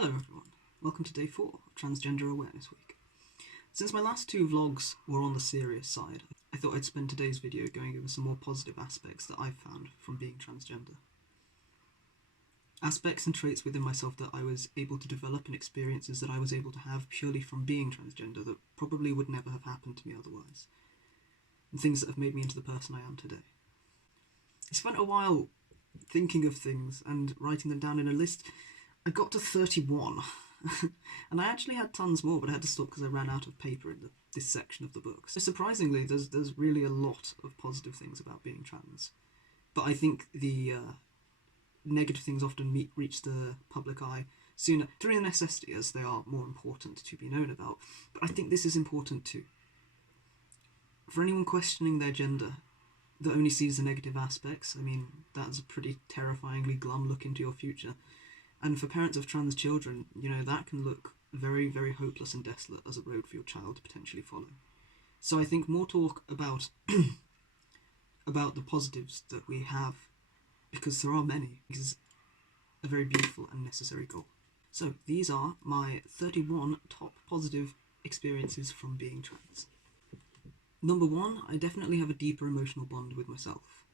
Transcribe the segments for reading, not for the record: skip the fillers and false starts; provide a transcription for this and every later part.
Hello everyone, welcome to day 4 of Transgender Awareness Week. Since my last two vlogs were on the serious side, I thought I'd spend today's video going over some more positive aspects that I've found from being transgender. Aspects and traits within myself that I was able to develop and experiences that I was able to have purely from being transgender that probably would never have happened to me otherwise. And things that have made me into the person I am today. I spent a while thinking of things and writing them down in a list. I got to 31, and I actually had tons more, but I had to stop because I ran out of paper in this section of the book. So surprisingly, there's really a lot of positive things about being trans, but I think the negative things often reach the public eye sooner through the necessity, as they are more important to be known about. But I think this is important too. For anyone questioning their gender that only sees the negative aspects, I mean, that's a pretty terrifyingly glum look into your future. And for parents of trans children, that can look very, very hopeless and desolate as a road for your child to potentially follow. So I think more talk about about the positives that we have, because there are many, is a very beautiful and necessary goal. So these are my 31 top positive experiences from being trans. Number 1, I definitely have a deeper emotional bond with myself.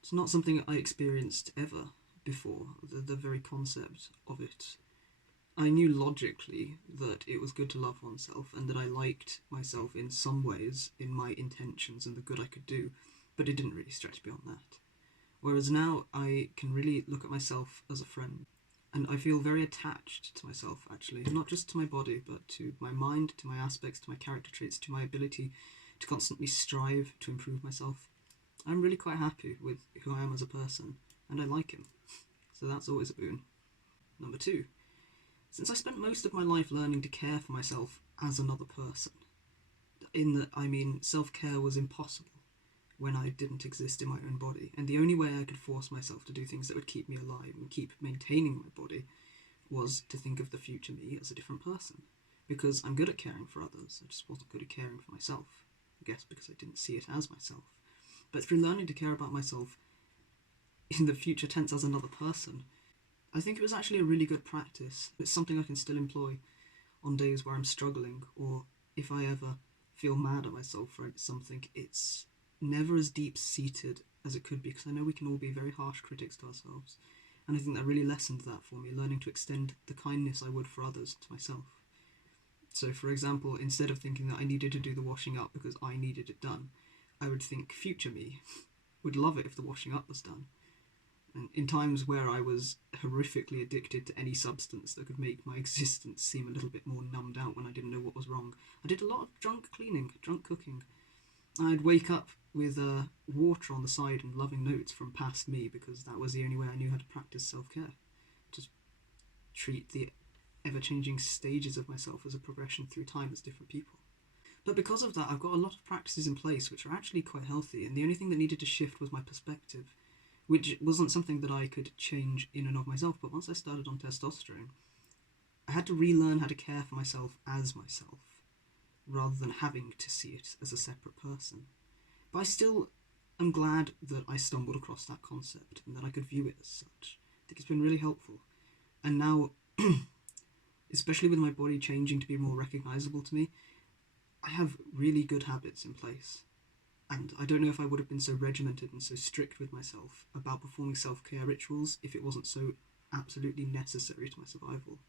It's not something I experienced ever before, the very concept of it. I knew logically that it was good to love oneself and that I liked myself in some ways in my intentions and the good I could do, but it didn't really stretch beyond that. Whereas now I can really look at myself as a friend, and I feel very attached to myself actually, not just to my body, but to my mind, to my aspects, to my character traits, to my ability to constantly strive to improve myself. I'm really quite happy with who I am as a person, and I like him. So that's always a boon. Number 2. Since I spent most of my life learning to care for myself as another person, in that, I mean, self-care was impossible when I didn't exist in my own body, and the only way I could force myself to do things that would keep me alive and keep maintaining my body was to think of the future me as a different person. Because I'm good at caring for others, I just wasn't good at caring for myself. I guess because I didn't see it as myself. But through learning to care about myself in the future tense as another person, I think it was actually a really good practice. It's something I can still employ on days where I'm struggling, or if I ever feel mad at myself for something. It's never as deep-seated as it could be, because I know we can all be very harsh critics to ourselves, and I think that really lessened that for me, learning to extend the kindness I would for others to myself. So for example, instead of thinking that I needed to do the washing up because I needed it done, I would think future me would love it if the washing up was done. And in times where I was horrifically addicted to any substance that could make my existence seem a little bit more numbed out when I didn't know what was wrong, I did a lot of drunk cleaning, drunk cooking. I'd wake up with water on the side and loving notes from past me, because that was the only way I knew how to practice self-care. Just treat the ever-changing stages of myself as a progression through time as different people. But because of that, I've got a lot of practices in place which are actually quite healthy, and the only thing that needed to shift was my perspective, which wasn't something that I could change in and of myself. But once I started on testosterone, I had to relearn how to care for myself as myself, rather than having to see it as a separate person. But I still am glad that I stumbled across that concept and that I could view it as such. I think it's been really helpful. And now, especially with my body changing to be more recognisable to me, I have really good habits in place. And I don't know if I would have been so regimented and so strict with myself about performing self-care rituals if it wasn't so absolutely necessary to my survival.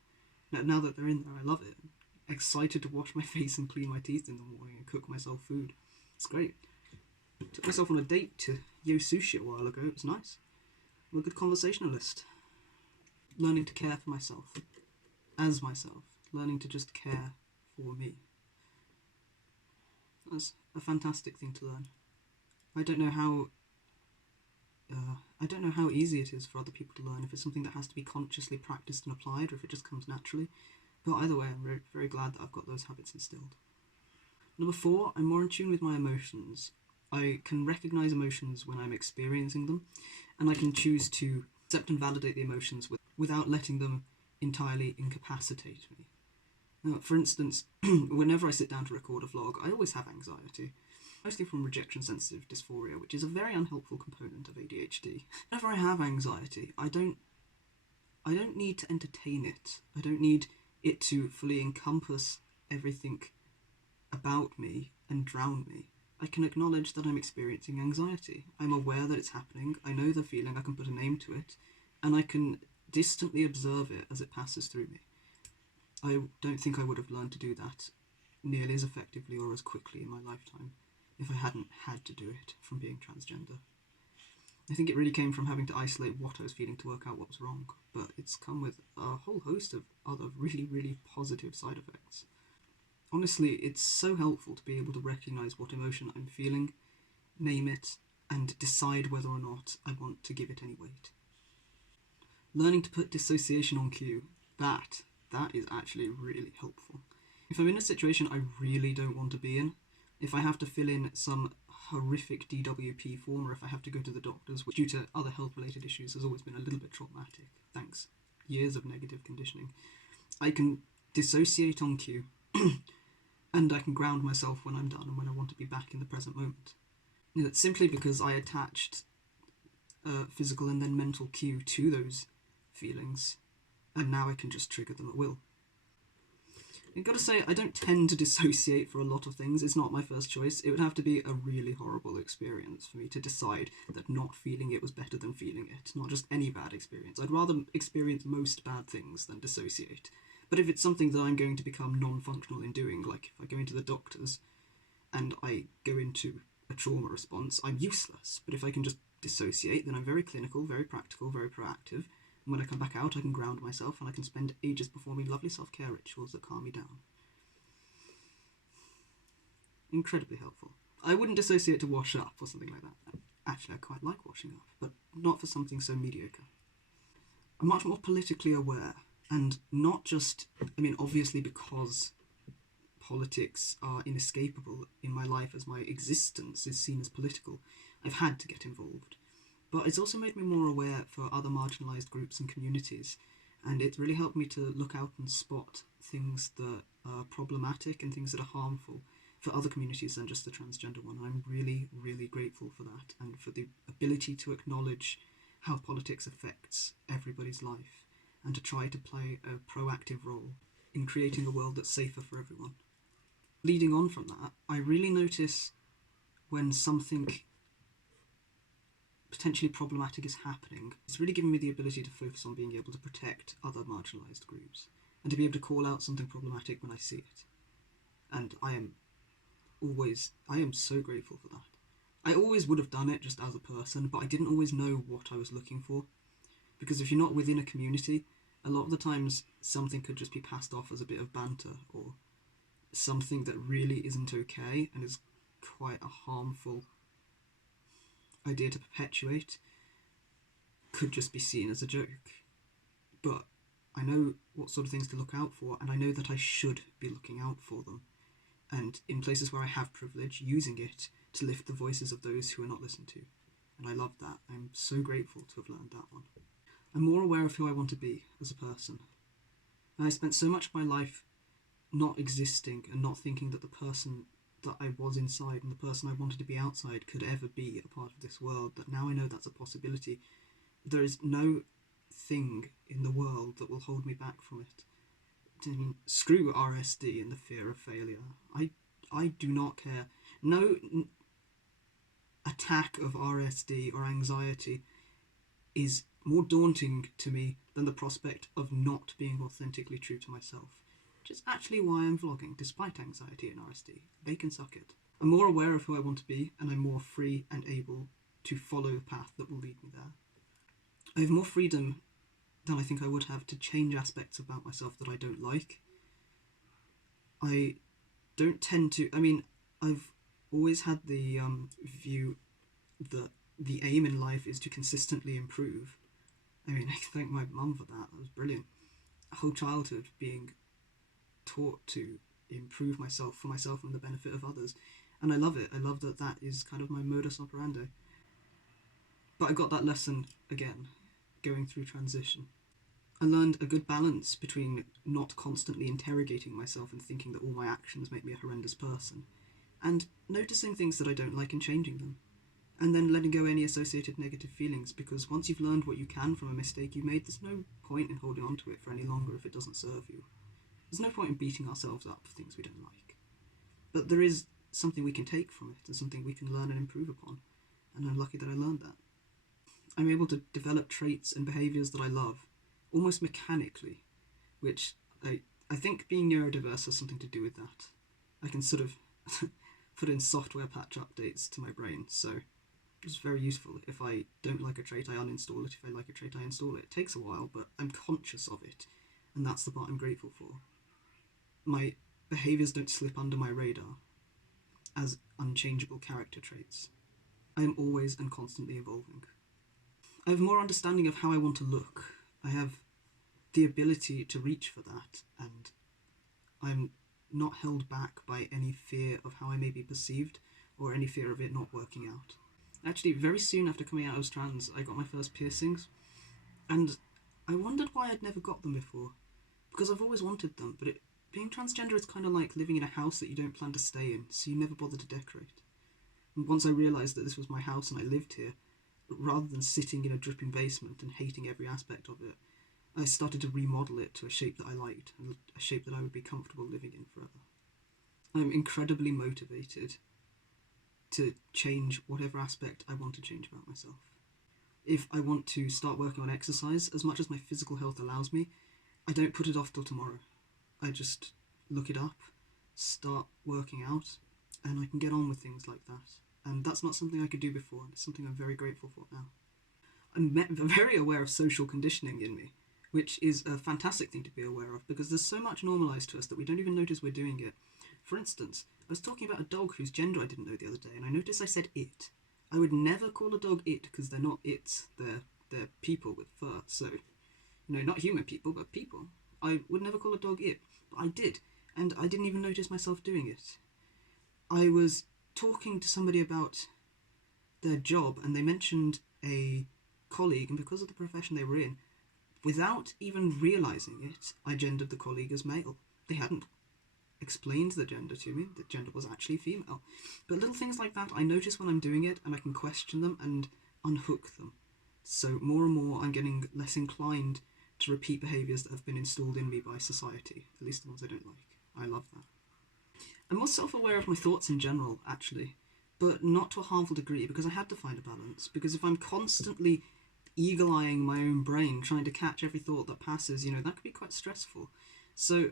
Now that they're in there, I love it. I'm excited to wash my face and clean my teeth in the morning and cook myself food. It's great. Took myself on a date to Yo Sushi a while ago. It was nice. I'm a good conversationalist. Learning to care for myself as myself. Learning to just care for me. That's a fantastic thing to learn. I don't know how easy it is for other people to learn, if it's something that has to be consciously practiced and applied, or if it just comes naturally. But either way, I'm very, very glad that I've got those habits instilled. Number 4, I'm more in tune with my emotions. I can recognise emotions when I'm experiencing them, and I can choose to accept and validate the emotions without letting them entirely incapacitate me. Now, for instance, whenever I sit down to record a vlog, I always have anxiety, mostly from rejection-sensitive dysphoria, which is a very unhelpful component of ADHD. Whenever I have anxiety, I don't I don't need to entertain it. I don't need it to fully encompass everything about me and drown me. I can acknowledge that I'm experiencing anxiety. I'm aware that it's happening. I know the feeling. I can put a name to it. And I can distantly observe it as it passes through me. I don't think I would have learned to do that nearly as effectively or as quickly in my lifetime if I hadn't had to do it from being transgender. I think it really came from having to isolate what I was feeling to work out what was wrong, but it's come with a whole host of other really, really positive side effects. Honestly, it's so helpful to be able to recognise what emotion I'm feeling, name it, and decide whether or not I want to give it any weight. Learning to put dissociation on cue, that is actually really helpful. If I'm in a situation I really don't want to be in, if I have to fill in some horrific DWP form, or if I have to go to the doctors, which due to other health-related issues has always been a little bit traumatic, thanks years of negative conditioning, I can dissociate on cue, and I can ground myself when I'm done and when I want to be back in the present moment. You know, it's simply because I attached physical and then mental cue to those feelings, and now I can just trigger them at will. I've got to say, I don't tend to dissociate for a lot of things. It's not my first choice. It would have to be a really horrible experience for me to decide that not feeling it was better than feeling it. Not just any bad experience. I'd rather experience most bad things than dissociate. But if it's something that I'm going to become non-functional in doing, like if I go into the doctors and I go into a trauma response, I'm useless. But if I can just dissociate, then I'm very clinical, very practical, very proactive. And when I come back out, I can ground myself and I can spend ages performing lovely self-care rituals that calm me down. Incredibly helpful. I wouldn't dissociate to wash up or something like that. Actually, I quite like washing up, but not for something so mediocre. I'm much more politically aware, and not just, obviously because politics are inescapable in my life as my existence is seen as political, I've had to get involved. But it's also made me more aware for other marginalised groups and communities, and it's really helped me to look out and spot things that are problematic and things that are harmful for other communities than just the transgender one. And I'm really, really grateful for that, and for the ability to acknowledge how politics affects everybody's life, and to try to play a proactive role in creating a world that's safer for everyone. Leading on from that, I really notice when something potentially problematic is happening. It's really given me the ability to focus on being able to protect other marginalised groups, and to be able to call out something problematic when I see it. And I am so grateful for that. I always would have done it just as a person, but I didn't always know what I was looking for. Because if you're not within a community, a lot of the times something could just be passed off as a bit of banter, or something that really isn't okay and is quite a harmful idea to perpetuate could just be seen as a joke. But I know what sort of things to look out for, and I know that I should be looking out for them, and in places where I have privilege, using it to lift the voices of those who are not listened to. And I love that. I'm so grateful to have learned that one. I'm more aware of who I want to be as a person. And I spent so much of my life not existing and not thinking that the person that I was inside and the person I wanted to be outside could ever be a part of this world, that now I know that's a possibility. There is no thing in the world that will hold me back from it. Screw RSD and the fear of failure. I do not care. No attack of RSD or anxiety is more daunting to me than the prospect of not being authentically true to myself. Which is actually why I'm vlogging, despite anxiety and RSD. They can suck it. I'm more aware of who I want to be, and I'm more free and able to follow the path that will lead me there. I have more freedom than I think I would have to change aspects about myself that I don't like. I don't tend to... I've always had the view that the aim in life is to consistently improve. I thank my mum for that. That was brilliant. A whole childhood being taught to improve myself for myself and the benefit of others, and I love it. I love that that is kind of my modus operandi. But I got that lesson again going through transition. I learned a good balance between not constantly interrogating myself and thinking that all my actions make me a horrendous person, and noticing things that I don't like and changing them, and then letting go any associated negative feelings, because once you've learned what you can from a mistake you made, there's no point in holding on to it for any longer if it doesn't serve you. There's no point in beating ourselves up for things we don't like. But there is something we can take from it, and something we can learn and improve upon, and I'm lucky that I learned that. I'm able to develop traits and behaviours that I love, almost mechanically, which I think being neurodiverse has something to do with that. I can sort of put in software patch updates to my brain, so it's very useful. If I don't like a trait, I uninstall it. If I like a trait, I install it. It takes a while, but I'm conscious of it, and that's the part I'm grateful for. My behaviours don't slip under my radar as unchangeable character traits. I am always and constantly evolving. I have more understanding of how I want to look. I have the ability to reach for that, and I'm not held back by any fear of how I may be perceived or any fear of it not working out. Actually, very soon after coming out as trans, I got my first piercings, and I wondered why I'd never got them before, because I've always wanted them, but being transgender is kind of like living in a house that you don't plan to stay in, so you never bother to decorate. And once I realised that this was my house and I lived here, rather than sitting in a dripping basement and hating every aspect of it, I started to remodel it to a shape that I liked, and a shape that I would be comfortable living in forever. I'm incredibly motivated to change whatever aspect I want to change about myself. If I want to start working on exercise, as much as my physical health allows me, I don't put it off till tomorrow. I just look it up, start working out, and I can get on with things like that. And that's not something I could do before, and it's something I'm very grateful for now. I'm very aware of social conditioning in me, which is a fantastic thing to be aware of, because there's so much normalised to us that we don't even notice we're doing it. For instance, I was talking about a dog whose gender I didn't know the other day, and I noticed I said it. I would never call a dog it, because they're not its, they're people with fur, so, not human people, but people. I would never call a dog it, but I did, and I didn't even notice myself doing it. I was talking to somebody about their job, and they mentioned a colleague, and because of the profession they were in, without even realising it, I gendered the colleague as male. They hadn't explained the gender to me. The gender was actually female. But little things like that, I notice when I'm doing it, and I can question them and unhook them. So more and more I'm getting less inclined to repeat behaviours that have been installed in me by society, at least the ones I don't like. I love that. I'm more self-aware of my thoughts in general, actually, but not to a harmful degree, because I had to find a balance. Because if I'm constantly eagle-eyeing my own brain, trying to catch every thought that passes, that could be quite stressful. So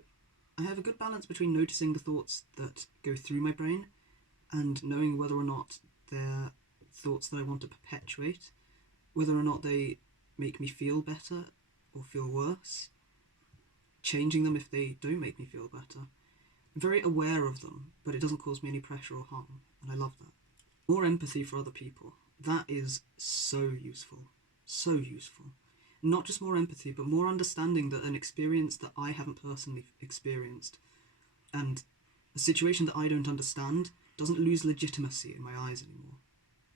I have a good balance between noticing the thoughts that go through my brain and knowing whether or not they're thoughts that I want to perpetuate, whether or not they make me feel better or feel worse, changing them if they don't make me feel better. I'm very aware of them, but it doesn't cause me any pressure or harm, and I love that. More empathy for other people. That is so useful. So useful. Not just more empathy, but more understanding that an experience that I haven't personally experienced and a situation that I don't understand doesn't lose legitimacy in my eyes anymore.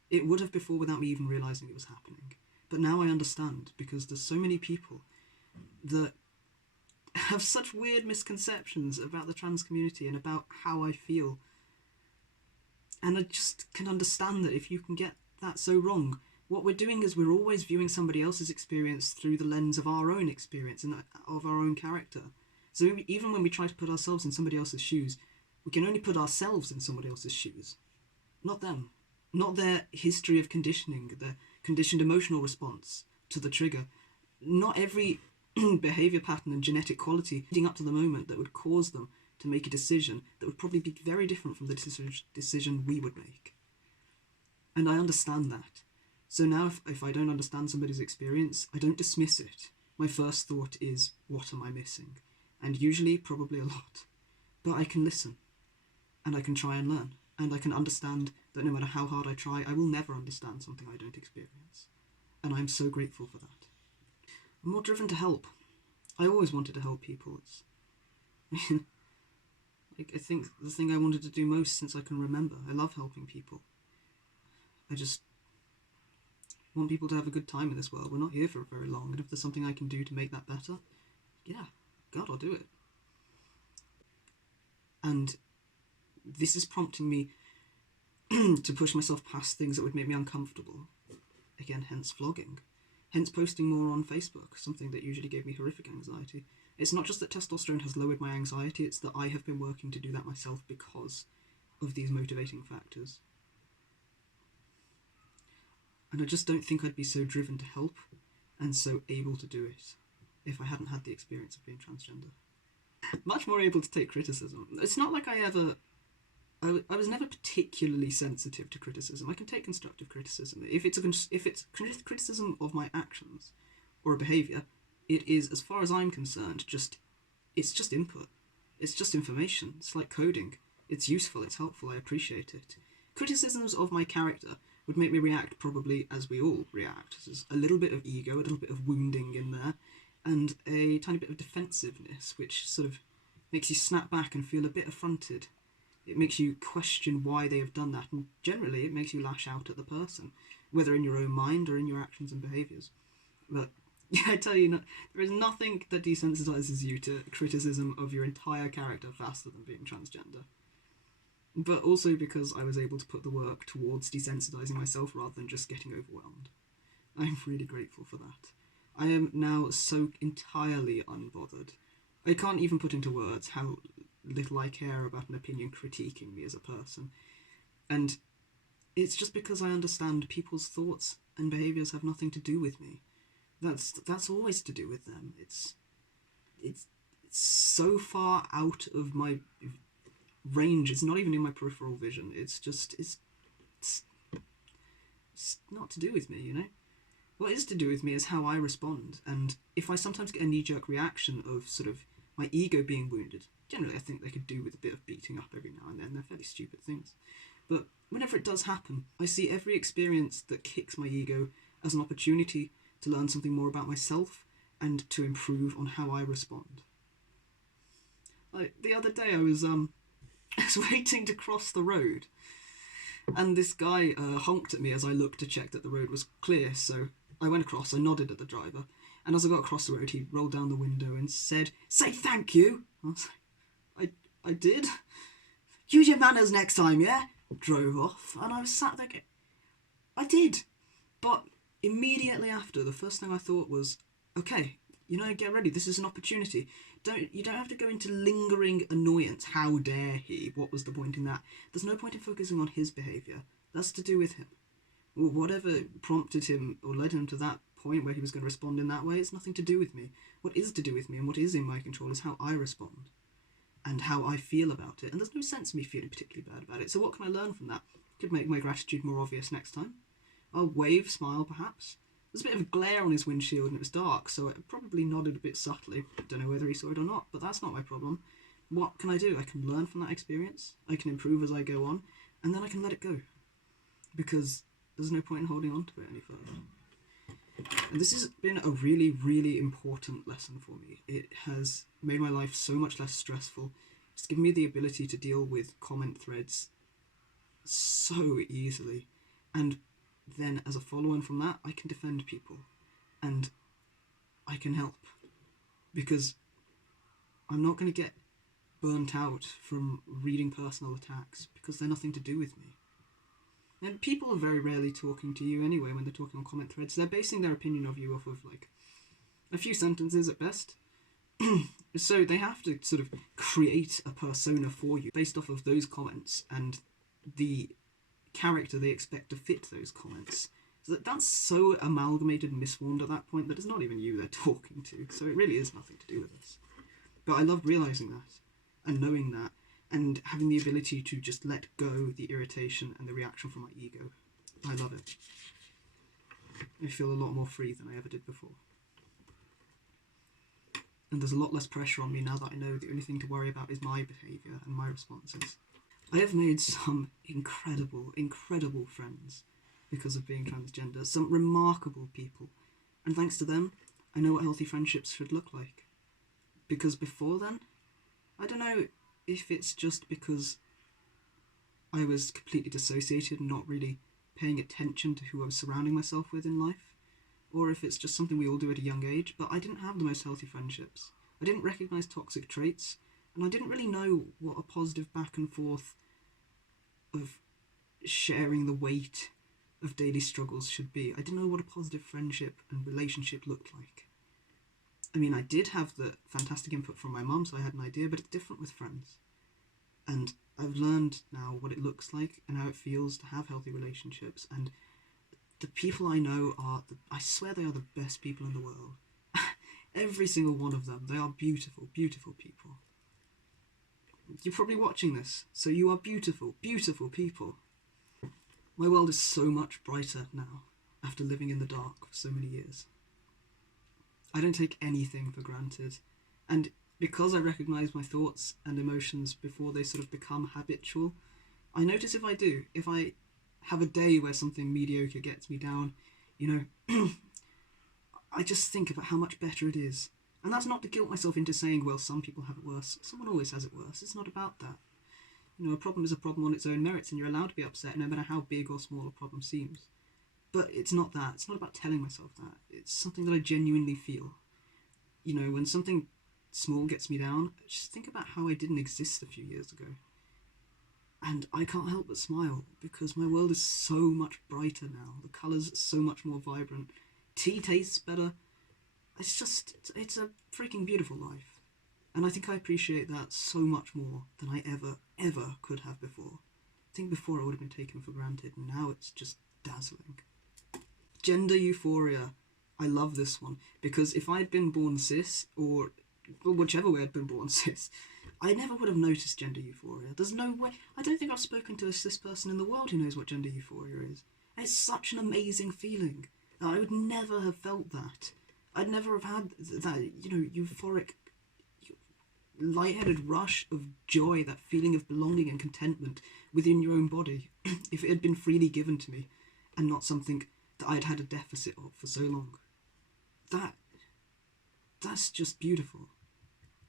It would have before without me even realising it was happening. But now I understand, because there's so many people that have such weird misconceptions about the trans community and about how I feel. And I just can understand that if you can get that so wrong, what we're doing is we're always viewing somebody else's experience through the lens of our own experience and of our own character. So even when we try to put ourselves in somebody else's shoes, we can only put ourselves in somebody else's shoes. Not them. Not their history of conditioning, their conditioned emotional response to the trigger. Not every behaviour pattern and genetic quality leading up to the moment that would cause them to make a decision that would probably be very different from the decision we would make. And I understand that. So now if I don't understand somebody's experience, I don't dismiss it. My first thought is, what am I missing? And usually, probably a lot. But I can listen, and I can try and learn, and I can understand that no matter how hard I try, I will never understand something I don't experience. And I'm so grateful for that. I'm more driven to help. I always wanted to help people. I think the thing I wanted to do most since I can remember. I love helping people. I just want people to have a good time in this world. We're not here for very long, and if there's something I can do to make that better, yeah, God, I'll do it. And this is prompting me to push myself past things that would make me uncomfortable. Again, hence vlogging. Hence posting more on Facebook, something that usually gave me horrific anxiety. It's not just that testosterone has lowered my anxiety, it's that I have been working to do that myself because of these motivating factors. And I just don't think I'd be so driven to help and so able to do it if I hadn't had the experience of being transgender. Much more able to take criticism. It's not like I was never particularly sensitive to criticism. I can take constructive criticism. If it's criticism of my actions or a behaviour, it is, as far as I'm concerned, it's just input. It's just information. It's like coding. It's useful, it's helpful, I appreciate it. Criticisms of my character would make me react probably as we all react. There's a little bit of ego, a little bit of wounding in there, and a tiny bit of defensiveness, which sort of makes you snap back and feel a bit affronted. It makes you question why they have done that, and generally it makes you lash out at the person, whether in your own mind or in your actions and behaviours. But yeah, I tell you, there is nothing that desensitizes you to criticism of your entire character faster than being transgender. But also because I was able to put the work towards desensitizing myself rather than just getting overwhelmed. I'm really grateful for that. I am now so entirely unbothered. I can't even put into words how little I care about an opinion critiquing me as a person. And it's just because I understand people's thoughts and behaviours have nothing to do with me. That's always to do with them. It's so far out of my range. It's not even in my peripheral vision. It's not to do with me, you know? What is to do with me is how I respond, and if I sometimes get a knee-jerk reaction of sort of my ego being wounded, generally I think they could do with a bit of beating up every now and then. They're fairly stupid things. But whenever it does happen, I see every experience that kicks my ego as an opportunity to learn something more about myself and to improve on how I respond. Like, the other day I was waiting to cross the road, and this guy honked at me as I looked to check that the road was clear, so I went across, I nodded at the driver, and as I got across the road he rolled down the window and said, "Say thank you!" I was like, I did? "Use your manners next time, yeah?" Drove off, and I was sat there going, I did. But immediately after, the first thing I thought was, okay, you know, get ready, this is an opportunity. You don't have to go into lingering annoyance. How dare he? What was the point in that? There's no point in focusing on his behaviour. That's to do with him. Or whatever prompted him or led him to that point where he was going to respond in that way, it's nothing to do with me. What is to do with me and what is in my control is how I respond and how I feel about it. And there's no sense in me feeling particularly bad about it. So what can I learn from that? Could make my gratitude more obvious next time. I'll wave, smile perhaps. There's a bit of a glare on his windshield and it was dark, so I probably nodded a bit subtly. Don't know whether he saw it or not, but that's not my problem. What can I do? I can learn from that experience, I can improve as I go on, and then I can let it go. Because there's no point in holding on to it any further. And this has been a really, really important lesson for me. It has made my life so much less stressful. It's given me the ability to deal with comment threads so easily. And then as a follow-on from that, I can defend people and I can help, because I'm not going to get burnt out from reading personal attacks because they're nothing to do with me. And people are very rarely talking to you anyway when they're talking on comment threads. They're basing their opinion of you off of like a few sentences at best. So they have to sort of create a persona for you based off of those comments and the character they expect to fit those comments. So that's so amalgamated and misformed at that point that it's not even you they're talking to, so it really is nothing to do with us. But I love realising that and knowing that and having the ability to just let go the irritation and the reaction from my ego. I love it. I feel a lot more free than I ever did before. And there's a lot less pressure on me now that I know the only thing to worry about is my behaviour and my responses. I have made some incredible, incredible friends because of being transgender, some remarkable people, and thanks to them, I know what healthy friendships should look like. Because before then, I don't know if it's just because I was completely dissociated and not really paying attention to who I was surrounding myself with in life, or if it's just something we all do at a young age, but I didn't have the most healthy friendships. I didn't recognise toxic traits, and I didn't really know what a positive back and forth of sharing the weight of daily struggles should be. I didn't know what a positive friendship and relationship looked like. I mean, I did have the fantastic input from my mum, so I had an idea, but it's different with friends. And I've learned now what it looks like and how it feels to have healthy relationships. And the people I know I swear they are the best people in the world. Every single one of them. They are beautiful, beautiful people. You're probably watching this, so you are beautiful, beautiful people. My world is so much brighter now, after living in the dark for so many years. I don't take anything for granted, and because I recognise my thoughts and emotions before they sort of become habitual, I notice if I have a day where something mediocre gets me down, I just think about how much better it is. And that's not to guilt myself into saying, well, some people have it worse. Someone always has it worse. It's not about that. A problem is a problem on its own merits, and you're allowed to be upset no matter how big or small a problem seems. But it's not that. It's not about telling myself that. It's something that I genuinely feel. When something small gets me down, just think about how I didn't exist a few years ago. And I can't help but smile, because my world is so much brighter now. The colours are so much more vibrant. Tea tastes better. It's a freaking beautiful life. And I think I appreciate that so much more than I ever could have before. I think before I would have been taken for granted, and now it's just dazzling. Gender euphoria. I love this one, because if I'd been born cis, or whichever way I'd been born cis, I never would have noticed gender euphoria. There's no way. I don't think I've spoken to a cis person in the world who knows what gender euphoria is. It's such an amazing feeling. I would never have felt that. I'd never have had that, euphoric, lightheaded rush of joy, that feeling of belonging and contentment within your own body, if it had been freely given to me, and not something that I'd had a deficit of for so long. That's just beautiful.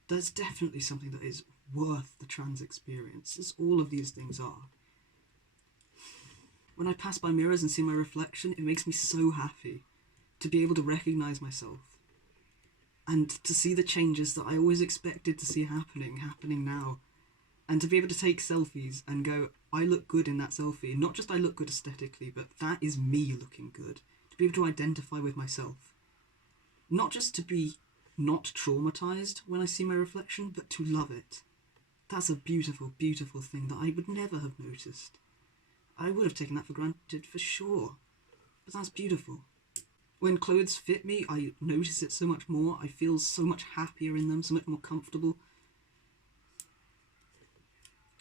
That's definitely something that is worth the trans experience, as all of these things are. When I pass by mirrors and see my reflection, it makes me so happy to be able to recognise myself, and to see the changes that I always expected to see happening now, and to be able to take selfies and go, I look good in that selfie. Not just I look good aesthetically, but that is me looking good. To be able to identify with myself. Not just to be not traumatised when I see my reflection, but to love it. That's a beautiful, beautiful thing that I would never have noticed. I would have taken that for granted for sure, but that's beautiful. When clothes fit me, I notice it so much more. I feel so much happier in them, so much more comfortable.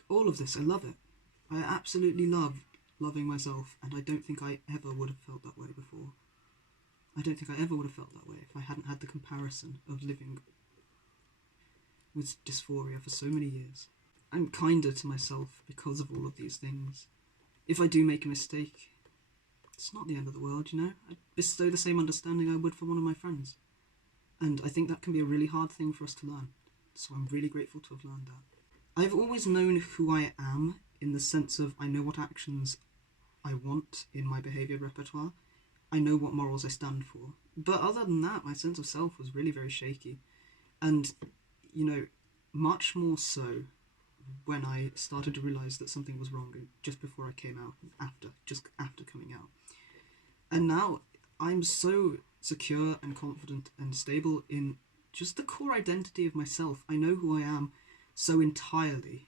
All of this, I love it. I absolutely love loving myself, and I don't think I ever would have felt that way before. I don't think I ever would have felt that way if I hadn't had the comparison of living with dysphoria for so many years. I'm kinder to myself because of all of these things. If I do make a mistake, it's not the end of the world, I bestow the same understanding I would for one of my friends. And I think that can be a really hard thing for us to learn. So I'm really grateful to have learned that. I've always known who I am, in the sense of I know what actions I want in my behaviour repertoire. I know what morals I stand for. But other than that, my sense of self was really very shaky. And, much more so when I started to realise that something was wrong, and just before I came out, just after coming out. And now I'm so secure and confident and stable in just the core identity of myself. I know who I am so entirely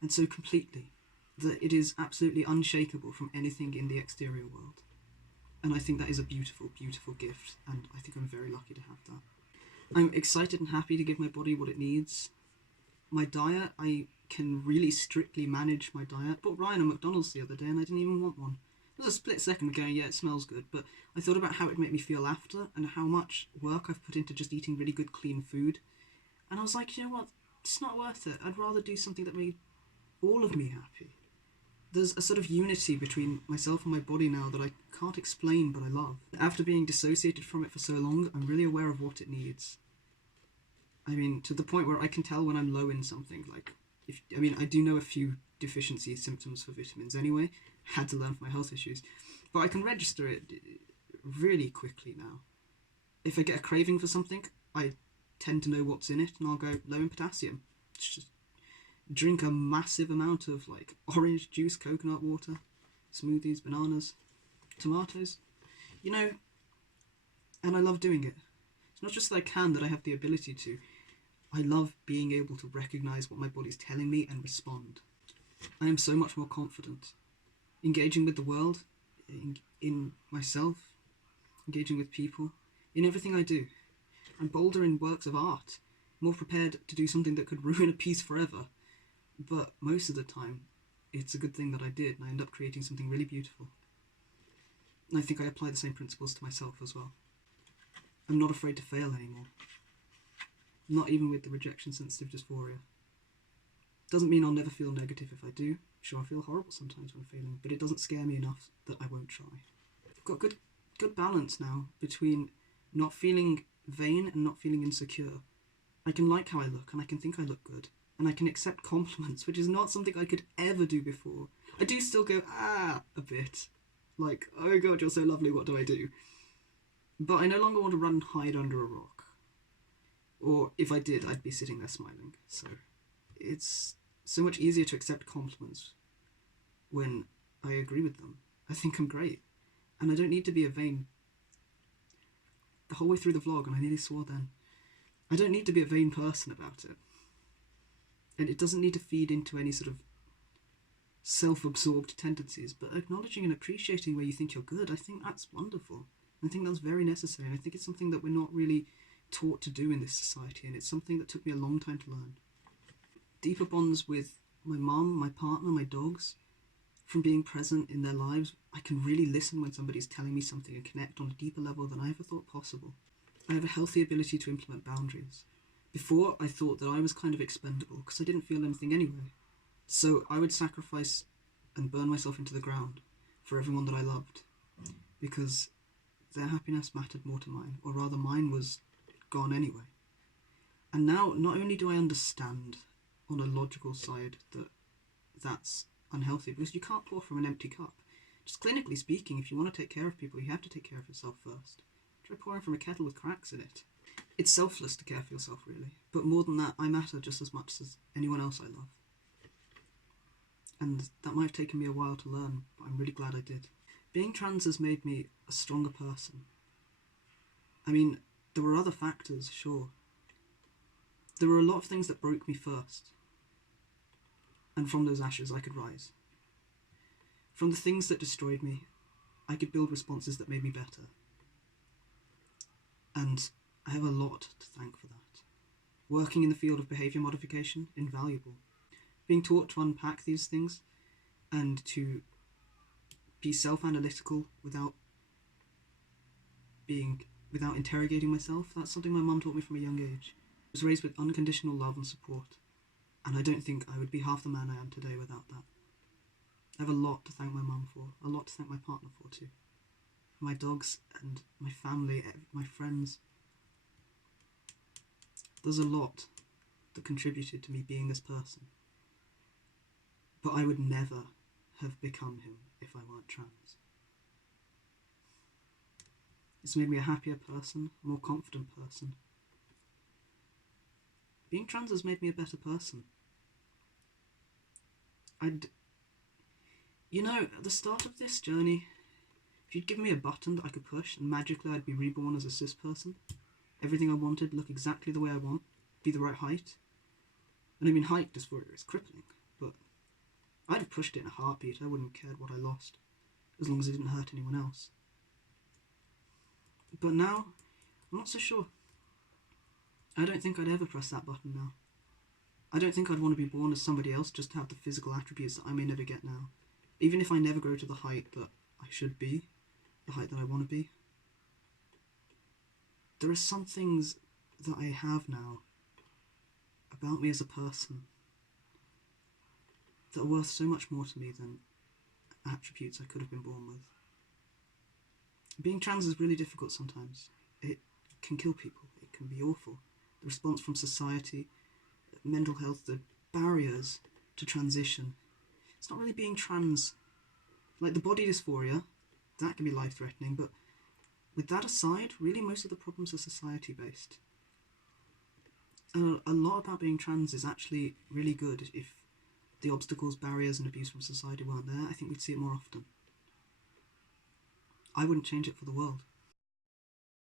and so completely that it is absolutely unshakable from anything in the exterior world. And I think that is a beautiful, beautiful gift, and I think I'm very lucky to have that. I'm excited and happy to give my body what it needs. My diet, I can really strictly manage my diet. I bought Ryan a McDonald's the other day and I didn't even want one. It was a split second going, yeah, it smells good, but I thought about how it would make me feel after, and how much work I've put into just eating really good, clean food. And I was like, you know what, it's not worth it. I'd rather do something that made all of me happy. There's a sort of unity between myself and my body now that I can't explain, but I love. After being dissociated from it for so long, I'm really aware of what it needs. I mean, to the point where I can tell when I'm low in something. I do know a few deficiency symptoms for vitamins anyway. Had to learn from my health issues. But I can register it really quickly now. If I get a craving for something, I tend to know what's in it, and I'll go low in potassium. Just drink a massive amount of orange juice, coconut water. smoothies, bananas, tomatoes, you know, and I love doing it. It's not just that I can, that I have the ability to. I love being able to recognise what my body's telling me and respond. I am so much more confident engaging with the world, in myself, engaging with people, in everything I do. I'm bolder in works of art, more prepared to do something that could ruin a piece forever. But most of the time, it's a good thing that I did, and I end up creating something really beautiful. And I think I apply the same principles to myself as well. I'm not afraid to fail anymore. Not even with the rejection-sensitive dysphoria. Doesn't mean I'll never feel negative if I do. Sure, I feel horrible sometimes when failing, but it doesn't scare me enough that I won't try. I've got good balance now between not feeling vain and not feeling insecure. I can like how I look, and I can think I look good, and I can accept compliments, which is not something I could ever do before. I do still go, a bit. Like, oh god, you're so lovely, what do I do? But I no longer want to run and hide under a rock. Or if I did, I'd be sitting there smiling. So it's so much easier to accept compliments when I agree with them. I think I'm great. And I don't need to be a vain... The whole way through the vlog, and I nearly swore then, I don't need to be a vain person about it. And it doesn't need to feed into any sort of self-absorbed tendencies, but acknowledging and appreciating where you think you're good, I think that's wonderful. I think that's very necessary, and I think it's something that we're not really taught to do in this society, and it's something that took me a long time to learn. Deeper bonds with my mum, my partner, my dogs, from being present in their lives. I can really listen when somebody's telling me something and connect on a deeper level than I ever thought possible. I have a healthy ability to implement boundaries. Before, I thought that I was kind of expendable because I didn't feel anything anyway. So I would sacrifice and burn myself into the ground for everyone that I loved because their happiness mattered more to mine, or rather mine was gone anyway. And now, not only do I understand on a logical side that that's unhealthy, because you can't pour from an empty cup. Just clinically speaking, if you want to take care of people, you have to take care of yourself first. Try pouring from a kettle with cracks in it. It's selfless to care for yourself, really. But more than that, I matter just as much as anyone else I love. And that might have taken me a while to learn, but I'm really glad I did. Being trans has made me a stronger person. I mean, there were other factors, sure. There were a lot of things that broke me first. And from those ashes I could rise. From the things that destroyed me, I could build responses that made me better. And I have a lot to thank for that. Working in the field of behaviour modification, invaluable. Being taught to unpack these things and to be self-analytical without interrogating myself, that's something my mum taught me from a young age. I was raised with unconditional love and support, and I don't think I would be half the man I am today without that. I have a lot to thank my mum for, a lot to thank my partner for too. My dogs and my family, my friends. There's a lot that contributed to me being this person. But I would never have become him if I weren't trans. It's made me a happier person, a more confident person. Being trans has made me a better person. You know, at the start of this journey, if you'd given me a button that I could push and magically I'd be reborn as a cis person, everything I wanted look exactly the way I want, be the right height. And I mean, height dysphoria is crippling, but I'd have pushed it in a heartbeat. I wouldn't have cared what I lost, as long as it didn't hurt anyone else. But now, I'm not so sure. I don't think I'd ever press that button now. I don't think I'd want to be born as somebody else just to have the physical attributes that I may never get now. Even if I never grow to the height that I should be, the height that I want to be. There are some things that I have now about me as a person that are worth so much more to me than attributes I could have been born with. Being trans is really difficult sometimes. It can kill people. It can be awful. The response from society, mental health, the barriers to transition. It's not really being trans. Like the body dysphoria, that can be life-threatening, but with that aside, really most of the problems are society-based. A lot about being trans is actually really good. If the obstacles, barriers and abuse from society weren't there, I think we'd see it more often. I wouldn't change it for the world.